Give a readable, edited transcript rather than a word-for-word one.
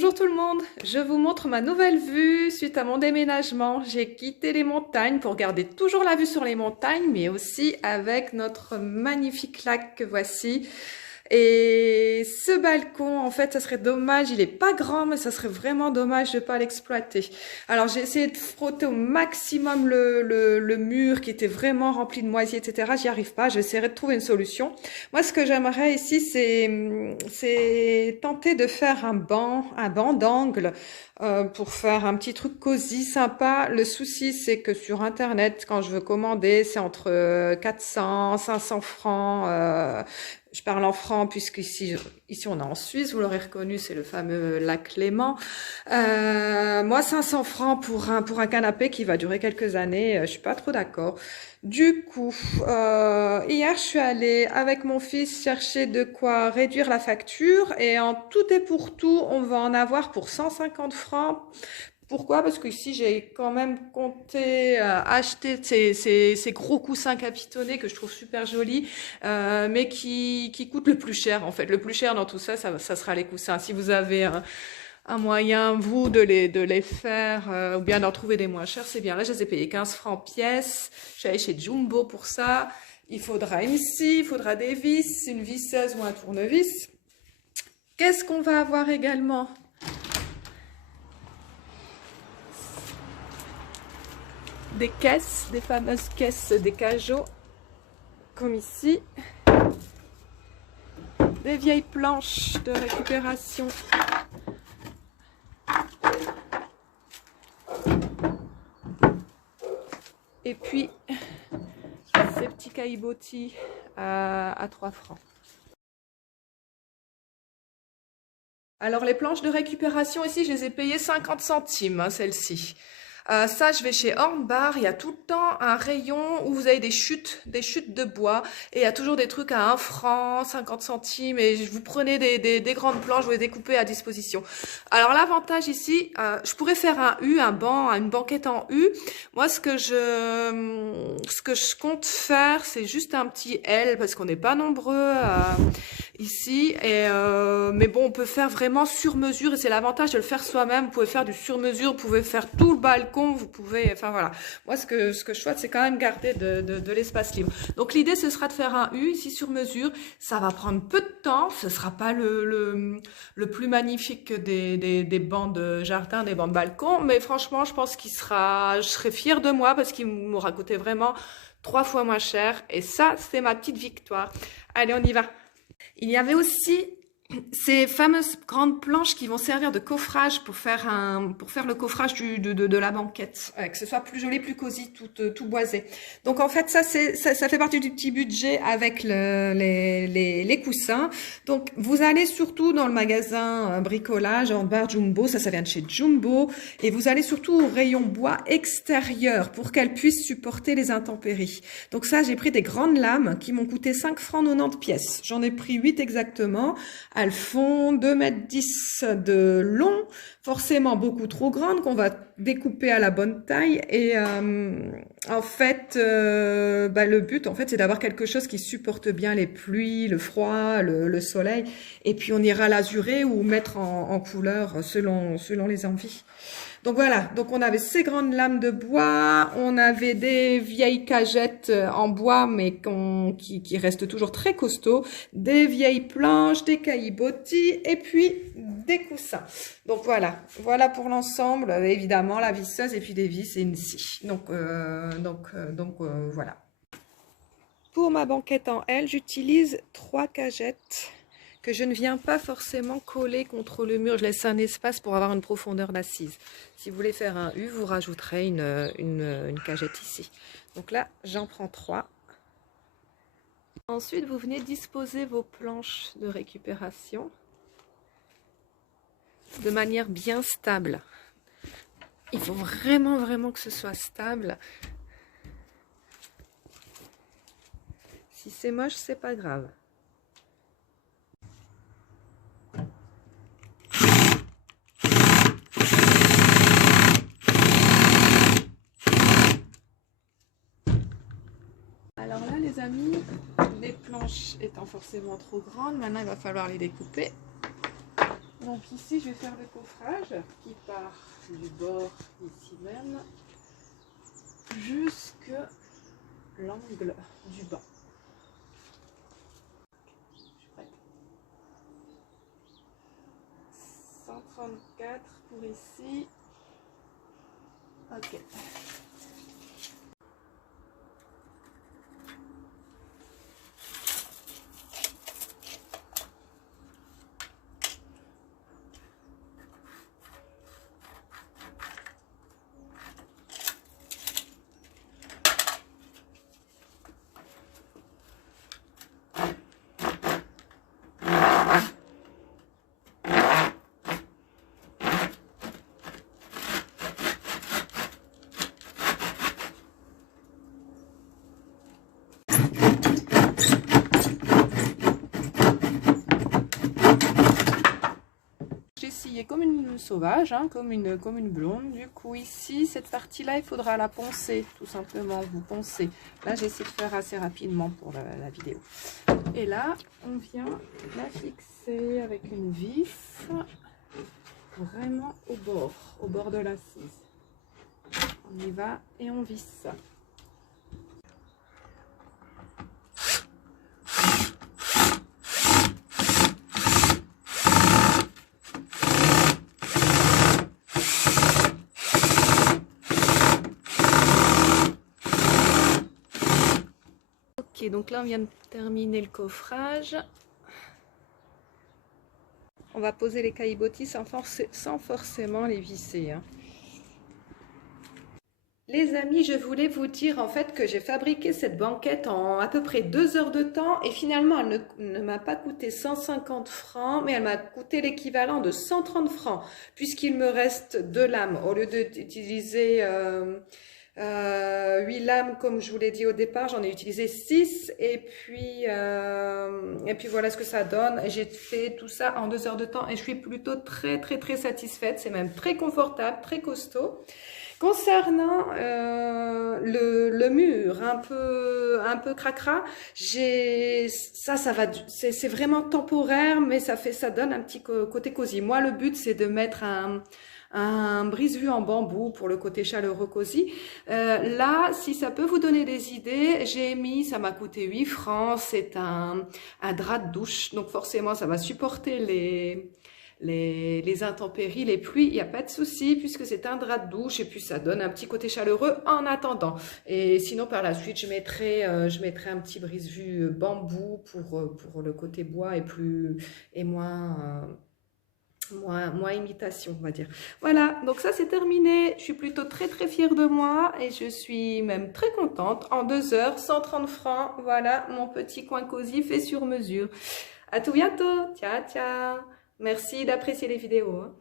Bonjour tout le monde, je vous montre ma nouvelle vue suite à mon déménagement. J'ai quitté les montagnes pour garder toujours la vue sur les montagnes, mais aussi avec notre magnifique lac que voici. Et ce balcon, en fait, ça serait dommage, il est pas grand, mais ça serait vraiment dommage de pas l'exploiter. Alors j'ai essayé de frotter au maximum le mur qui était vraiment rempli de moisies, etc. J'y arrive pas, j'essaierai de trouver une solution. Moi, ce que j'aimerais ici, c'est tenter de faire un banc d'angle pour faire un petit truc cosy, sympa. Le souci, c'est que sur Internet, quand je veux commander, c'est entre 400, 500 francs. Je parle en francs puisqu'ici ici on est en Suisse, vous l'aurez reconnu, c'est le fameux lac Léman. Moi, 500 francs pour un canapé qui va durer quelques années, je suis pas trop d'accord. Du coup, hier, je suis allée avec mon fils chercher de quoi réduire la facture et en tout et pour tout, on va en avoir pour 150 francs. Pourquoi? Parce qu'ici, j'ai quand même compté acheter ces gros coussins capitonnés que je trouve super jolis, mais qui coûtent le plus cher, en fait. Le plus cher dans tout ça, ça sera les coussins. Si vous avez un moyen, vous, de les faire, ou bien d'en trouver des moins chers, c'est bien. Là, je les ai payés 15 francs pièce. Je suis allée chez Jumbo pour ça. Il faudra une scie, il faudra des vis, une visseuse ou un tournevis. Qu'est-ce qu'on va avoir également? Des caisses, des fameuses caisses des cajots, comme ici. Des vieilles planches de récupération. Et puis, ces petits caillebotis à 3 francs. Alors, les planches de récupération, ici, je les ai payées 50 centimes, hein, celles-ci. Ça, je vais chez Hornbach, il y a tout le temps un rayon où vous avez des chutes de bois et il y a toujours des trucs à 1 franc, 50 centimes et vous prenez des grandes planches, vous les découpez à disposition. Alors l'avantage ici, je pourrais faire un U, un banc, une banquette en U. Moi, ce que je compte faire, c'est juste un petit L parce qu'on n'est pas nombreux ici. Mais bon, on peut faire vraiment sur mesure et c'est l'avantage de le faire soi-même. Vous pouvez faire du sur mesure, vous pouvez faire tout le balcon, vous pouvez, enfin voilà. Moi, ce que je souhaite, c'est quand même garder de l'espace libre. Donc l'idée, ce sera de faire un U ici sur mesure. Ça va prendre peu de temps. Ce sera pas le plus magnifique des bancs de jardin, des bancs de balcon, mais franchement, je pense je serai fière de moi parce qu'il m'aura coûté vraiment 3 fois moins cher. Et ça, c'est ma petite victoire. Allez, on y va. Il y avait aussi ces fameuses grandes planches qui vont servir de coffrage pour faire le coffrage de la banquette, que ce soit plus joli, plus cosy, tout boisé. Donc en fait, ça fait partie du petit budget avec les coussins. Donc vous allez surtout dans le magasin bricolage en bar Jumbo, ça vient de chez Jumbo, et vous allez surtout au rayon bois extérieur pour qu'elle puisse supporter les intempéries. Donc ça, j'ai pris des grandes lames qui m'ont coûté 5 francs 90 pièces. J'en ai pris 8 exactement. Elles font 2,10 m de long, forcément beaucoup trop grandes, qu'on va découper à la bonne taille. Et en fait, le but, en fait, c'est d'avoir quelque chose qui supporte bien les pluies, le froid, le soleil. Et puis, on ira l'azurer ou mettre en couleur selon les envies. Donc voilà, donc on avait ces grandes lames de bois, on avait des vieilles cagettes en bois mais qui restent toujours très costauds, des vieilles planches, des caillebotis et puis des coussins. Donc voilà pour l'ensemble, évidemment la visseuse et puis des vis et une scie. Donc voilà. Pour ma banquette en L, j'utilise 3 cagettes que je ne viens pas forcément coller contre le mur. Je laisse un espace pour avoir une profondeur d'assise. Si vous voulez faire un U, vous rajouterez une cagette ici. Donc là, j'en prends 3. Ensuite, vous venez disposer vos planches de récupération de manière bien stable. Il faut vraiment que ce soit stable. Si c'est moche, c'est pas grave. Alors là, les amis, les planches étant forcément trop grandes, maintenant il va falloir les découper. Donc ici, je vais faire le coffrage qui part du bord ici même jusque l'angle du bas. Je suis prête. 134 pour ici. Ok. J'ai scié comme une sauvage, hein, comme une blonde. Du coup ici, cette partie-là, il faudra la poncer, tout simplement, vous poncez. Là, j'essaie de faire assez rapidement pour la vidéo. Et là, on vient la fixer avec une vis, vraiment au bord de l'assise. On y va et on visse ça. Ok, donc là on vient de terminer le coffrage. On va poser les caillebotis sans forcément les visser, hein. Les amis, je voulais vous dire en fait que j'ai fabriqué cette banquette en à peu près 2 heures de temps et finalement elle ne m'a pas coûté 150 francs mais elle m'a coûté l'équivalent de 130 francs puisqu'il me reste 2 lames au lieu d'utiliser 8 lames comme je vous l'ai dit au départ, j'en ai utilisé 6 et puis voilà ce que ça donne. J'ai fait tout ça en 2 heures de temps et je suis plutôt très satisfaite, c'est même très confortable, très costaud. Concernant le mur un peu cracra, ça va, c'est vraiment temporaire, mais ça donne un petit côté cosy. Moi, le but c'est de mettre un brise-vue en bambou pour le côté chaleureux cosy. Là, si ça peut vous donner des idées, j'ai mis, ça m'a coûté 8 francs, c'est un drap de douche, donc forcément ça va supporter les intempéries, les pluies, il n'y a pas de souci puisque c'est un drap de douche et puis ça donne un petit côté chaleureux en attendant. Et sinon par la suite je mettrai un petit brise-vue bambou pour le côté bois et moins imitation, on va dire. Voilà, donc ça c'est terminé. Je suis plutôt très fière de moi et je suis même très contente. En 2 heures, 130 francs, voilà mon petit coin cosy fait sur mesure. À tout bientôt, ciao ciao. Merci d'apprécier les vidéos, hein.